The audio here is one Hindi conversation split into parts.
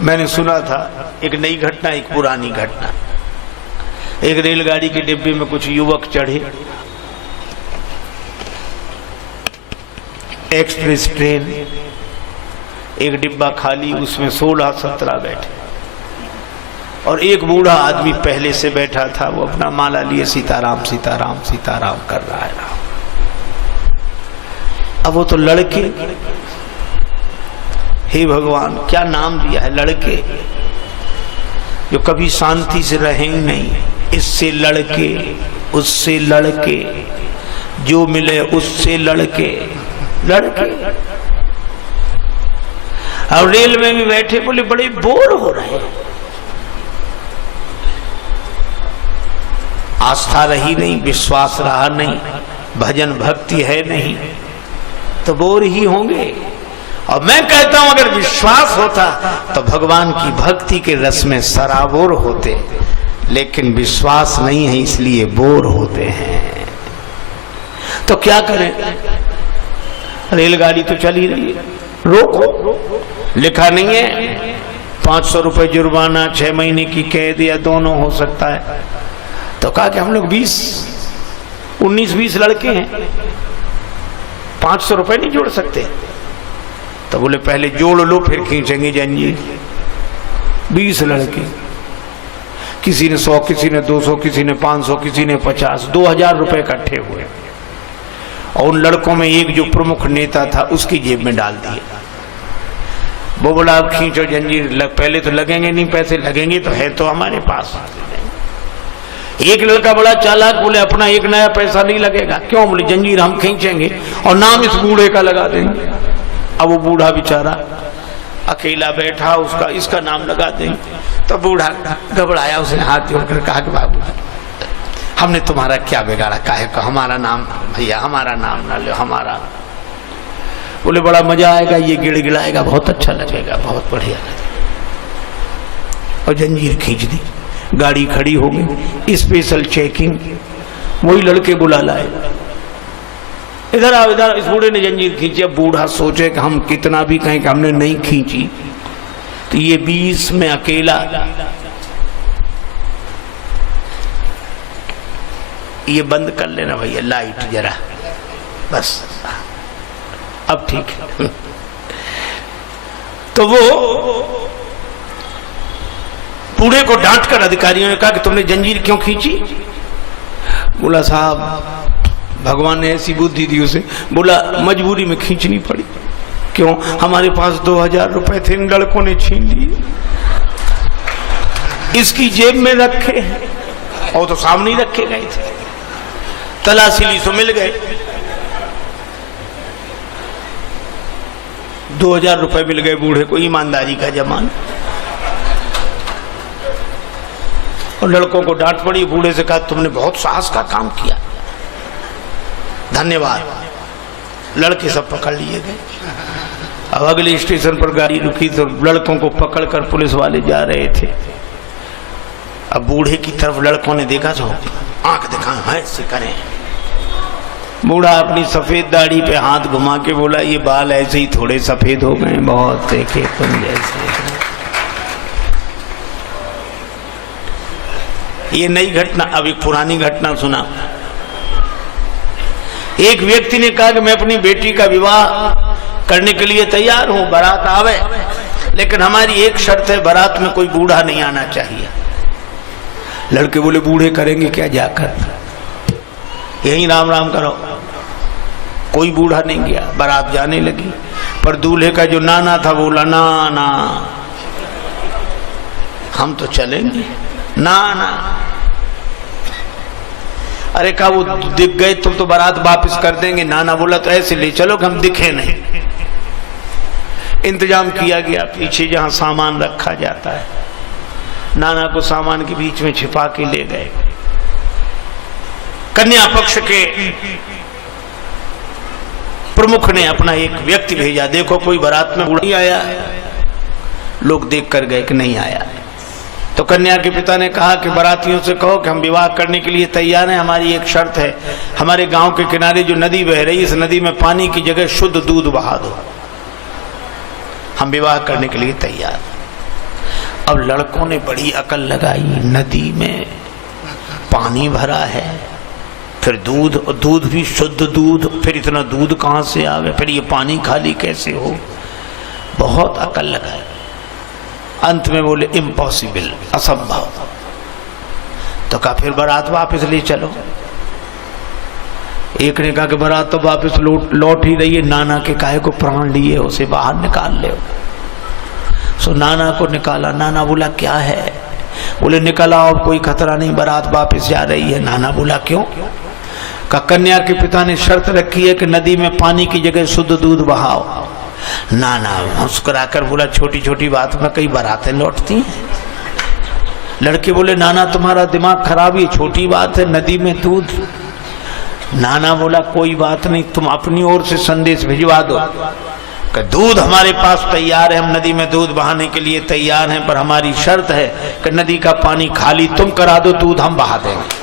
मैंने सुना था एक नई घटना, एक पुरानी घटना। एक रेलगाड़ी के डिब्बे में कुछ युवक चढ़े, एक्सप्रेस ट्रेन, एक डिब्बा खाली, उसमें 16-17 बैठे और एक बूढ़ा आदमी पहले से बैठा था। वो अपना माला लिए सीताराम सीताराम सीताराम कर रहा है। अब वो तो लड़के, हे भगवान क्या नाम दिया है, लड़के जो कभी शांति से रहेंगे नहीं। इससे लड़के, उससे लड़के, जो मिले उससे लड़के लड़के। और रेल में भी बैठे, बोले बड़े बोर हो रहे हैं, आस्था रही नहीं, विश्वास रहा नहीं, भजन भक्ति है नहीं, तो बोर ही होंगे। और मैं कहता हूं अगर विश्वास होता तो भगवान की भक्ति के रस में सराबोर होते, लेकिन विश्वास नहीं है इसलिए बोर होते हैं। तो क्या करें, रेलगाड़ी तो चल ही रही है, रोको। लिखा नहीं है 500 रुपए जुर्माना, 6 महीने की कैद या दोनों हो सकता है। तो कहा कि हम लोग 19-20 लड़के हैं, 500 रुपए नहीं जोड़ सकते। तो बोले पहले जोड़ लो फिर खींचेंगे जंजीर। 20 लड़के, किसी ने 100, किसी ने 200, किसी ने 500, किसी ने 50, 2000 रुपए इकट्ठे हुए और उन लड़कों में एक जो प्रमुख नेता था उसकी जेब में डाल दिए। वो बोला अब खींचो जंजीर, पहले तो लगेंगे नहीं पैसे, लगेंगे तो है तो हमारे पास। एक लड़का बड़ा चालाक, बोले अपना एक नया पैसा नहीं लगेगा। क्यों? बोले जंजीर हम खींचेंगे और नाम इस बूढ़े का लगा देंगे। अब वो बूढ़ा बेचारा अकेला बैठा, उसका इसका नाम लगा देंगे। तो बूढ़ा घबराया, उसने हाथ जोड़कर कहा कि बाबू हमने तुम्हारा क्या बिगाड़ा, काहे का हमारा नाम, भैया हमारा नाम ना लो, हमारा। बोले बड़ा मजा आएगा, ये गिड़गिड़ाएगा, बहुत अच्छा लगेगा, बहुत बढ़िया लगेगा। और जंजीर खींच दी, गाड़ी खड़ी हो गई, स्पेशल चेकिंग, वही लड़के बुला लाए, इधर आओ इधर। इस बूढ़े ने जंजीर खींची। अब बूढ़ा सोचे कि हम कितना भी कहें कि हमने नहीं खींची, तो ये 20 में अकेला, ये बंद कर लेना भैया लाइट जरा, बस अब ठीक है। तो वो बूढ़े को डांटकर अधिकारियों ने कहा कि तुमने जंजीर क्यों खींची? बोला साहब भगवान ने ऐसी बुद्धि दी उसे। बोला मजबूरी में खींचनी पड़ी। क्यों? हमारे पास 2000 रुपए थे, इन लड़कों ने छीन लिए, इसकी जेब में रखे और तो सामने ही रखे गए थे। तलाशी ली तो मिल गए, 2000 रुपए मिल गए बूढ़े को। ईमानदारी का जमाना। और लड़कों को डांट पड़ी। बूढ़े से कहा तुमने बहुत साहस का काम किया, धन्यवाद। लड़के सब पकड़ लिए गए। अब अगले स्टेशन पर गाड़ी रुकी तो लड़कों को पकड़कर पुलिस वाले जा रहे थे। अब बूढ़े की तरफ लड़कों ने देखा तो आंख दिखाए, हाँ ऐसे करें। बूढ़ा अपनी सफेद दाढ़ी पे हाथ घुमा के बोला ये बाल ऐसे ही थोड़े सफेद हो गए, बहुत देखे तुम जैसे। ये नई घटना। अब एक पुरानी घटना सुना। एक व्यक्ति ने कहा कि मैं अपनी बेटी का विवाह करने के लिए तैयार हूं, बारात आवे, लेकिन हमारी एक शर्त है, बारात में कोई बूढ़ा नहीं आना चाहिए। लड़के बोले बूढ़े करेंगे क्या जाकर, यही राम राम करो। कोई बूढ़ा नहीं गया। बारात जाने लगी, पर दूल्हे का जो नाना था बोला ना ना हम तो चलेंगे, ना ना। अरे कहा वो दिख गए तुम तो बारात वापस कर देंगे। नाना बोला तो ऐसे ले चलो कि हम दिखे नहीं। इंतजाम किया गया, पीछे जहां सामान रखा जाता है, नाना को सामान के बीच में छिपा के ले गए। कन्या पक्ष के प्रमुख ने अपना एक व्यक्ति भेजा, देखो कोई बारात में बूढ़ा नहीं आया। लोग देख कर गए कि नहीं आया। तो कन्या के पिता ने कहा कि बारातियों से कहो कि हम विवाह करने के लिए तैयार हैं, हमारी एक शर्त है, हमारे गांव के किनारे जो नदी बह रही, इस नदी में पानी की जगह शुद्ध दूध बहा दो, हम विवाह करने के लिए तैयार। अब लड़कों ने बड़ी अकल लगाई, नदी में पानी भरा है, फिर दूध भी शुद्ध दूध, फिर इतना दूध कहाँ से आवे, फिर ये पानी खाली कैसे हो। बहुत अकल लगाई, अंत में बोले इम्पॉसिबल, असंभव। तो कहा फिर बारात वापस ले चलो। एक ने कहा कि बारात तो वापस लौट ही रही है, नाना के काहे को प्राण लिए, उसे बाहर निकाल ले। सो नाना को निकाला। नाना बोला क्या है? बोले निकला, अब कोई खतरा नहीं, बारात वापस जा रही है। नाना बोला क्यों? का कन्या के पिता ने शर्त रखी है कि नदी में पानी की जगह शुद्ध दूध बहाओ। नाना मुस्कुराकर बोला छोटी छोटी बात में कई बारातें लौटती हैं। लड़के बोले नाना तुम्हारा दिमाग खराब, ये छोटी बात है, नदी में दूध। नाना बोला कोई बात नहीं, तुम अपनी ओर से संदेश भिजवा दो कि दूध हमारे पास तैयार है, हम नदी में दूध बहाने के लिए तैयार हैं, पर हमारी शर्त है कि नदी का पानी खाली तुम करा दो, दूध हम बहा देंगे।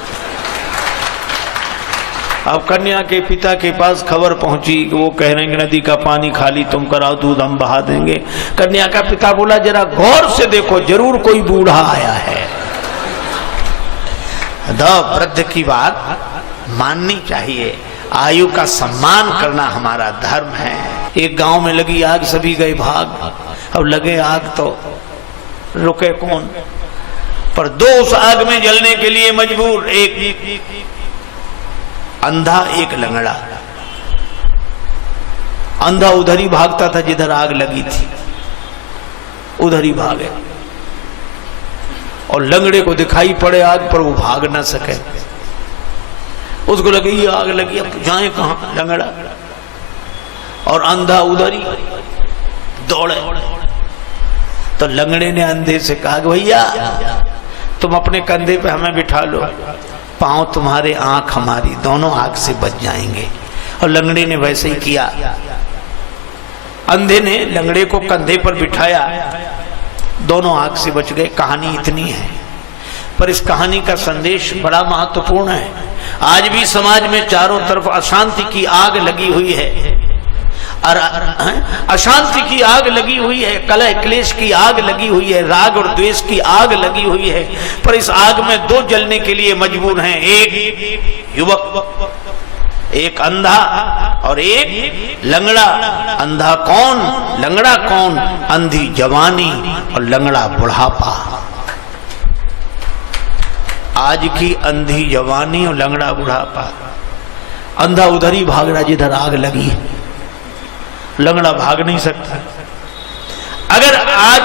अब कन्या के पिता के पास खबर पहुंची कि वो कह रहे हैं कि नदी का पानी खाली तुम कराओ, दूध हम बहा देंगे। कन्या का पिता बोला जरा गौर से देखो, जरूर कोई बूढ़ा आया है। वृद्ध की बात माननी चाहिए, आयु का सम्मान करना हमारा धर्म है। एक गांव में लगी आग, सभी गए भाग। अब लगे आग तो रुके कौन, पर दो उस आग में जलने के लिए मजबूर, एक अंधा एक लंगड़ा। अंधा उधर ही भागता था जिधर आग लगी थी, उधर ही भागे, और लंगड़े को दिखाई पड़े आग पर, वो भाग ना सके। उसको लगे ये आग लगी, अब जाए कहां लंगड़ा, और अंधा उधर ही दौड़े। तो लंगड़े ने अंधे से कहा भैया तुम अपने कंधे पे हमें बिठा लो, पांव तुम्हारे आंख हमारी, दोनों आग से बच जाएंगे। और लंगड़े ने वैसे ही किया। अंधे ने लंगड़े को कंधे पर बिठाया, दोनों आग से बच गए। कहानी इतनी है, पर इस कहानी का संदेश बड़ा महत्वपूर्ण है। आज भी समाज में चारों तरफ अशांति की आग लगी हुई है, और अशांति की आग लगी हुई है, कलह क्लेश की आग लगी हुई है, राग और द्वेष की आग लगी हुई है। पर इस आग में दो जलने के लिए मजबूर हैं, एक युवक, एक अंधा और एक लंगड़ा। अंधा कौन, लंगड़ा कौन? अंधी जवानी और लंगड़ा बुढ़ापा। आज की अंधी जवानी और लंगड़ा बुढ़ापा। अंधा उधर ही भाग रहा जिधर आग लगी है, लंगड़ा भाग नहीं सकता। अगर आज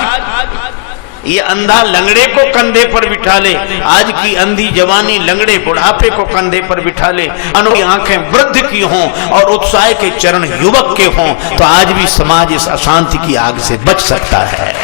ये अंधा लंगड़े को कंधे पर बिठा ले, आज की अंधी जवानी लंगड़े बुढ़ापे को कंधे पर बिठा ले, अनोखी आंखें वृद्ध की हों और उत्साह के चरण युवक के हों, तो आज भी समाज इस अशांति की आग से बच सकता है।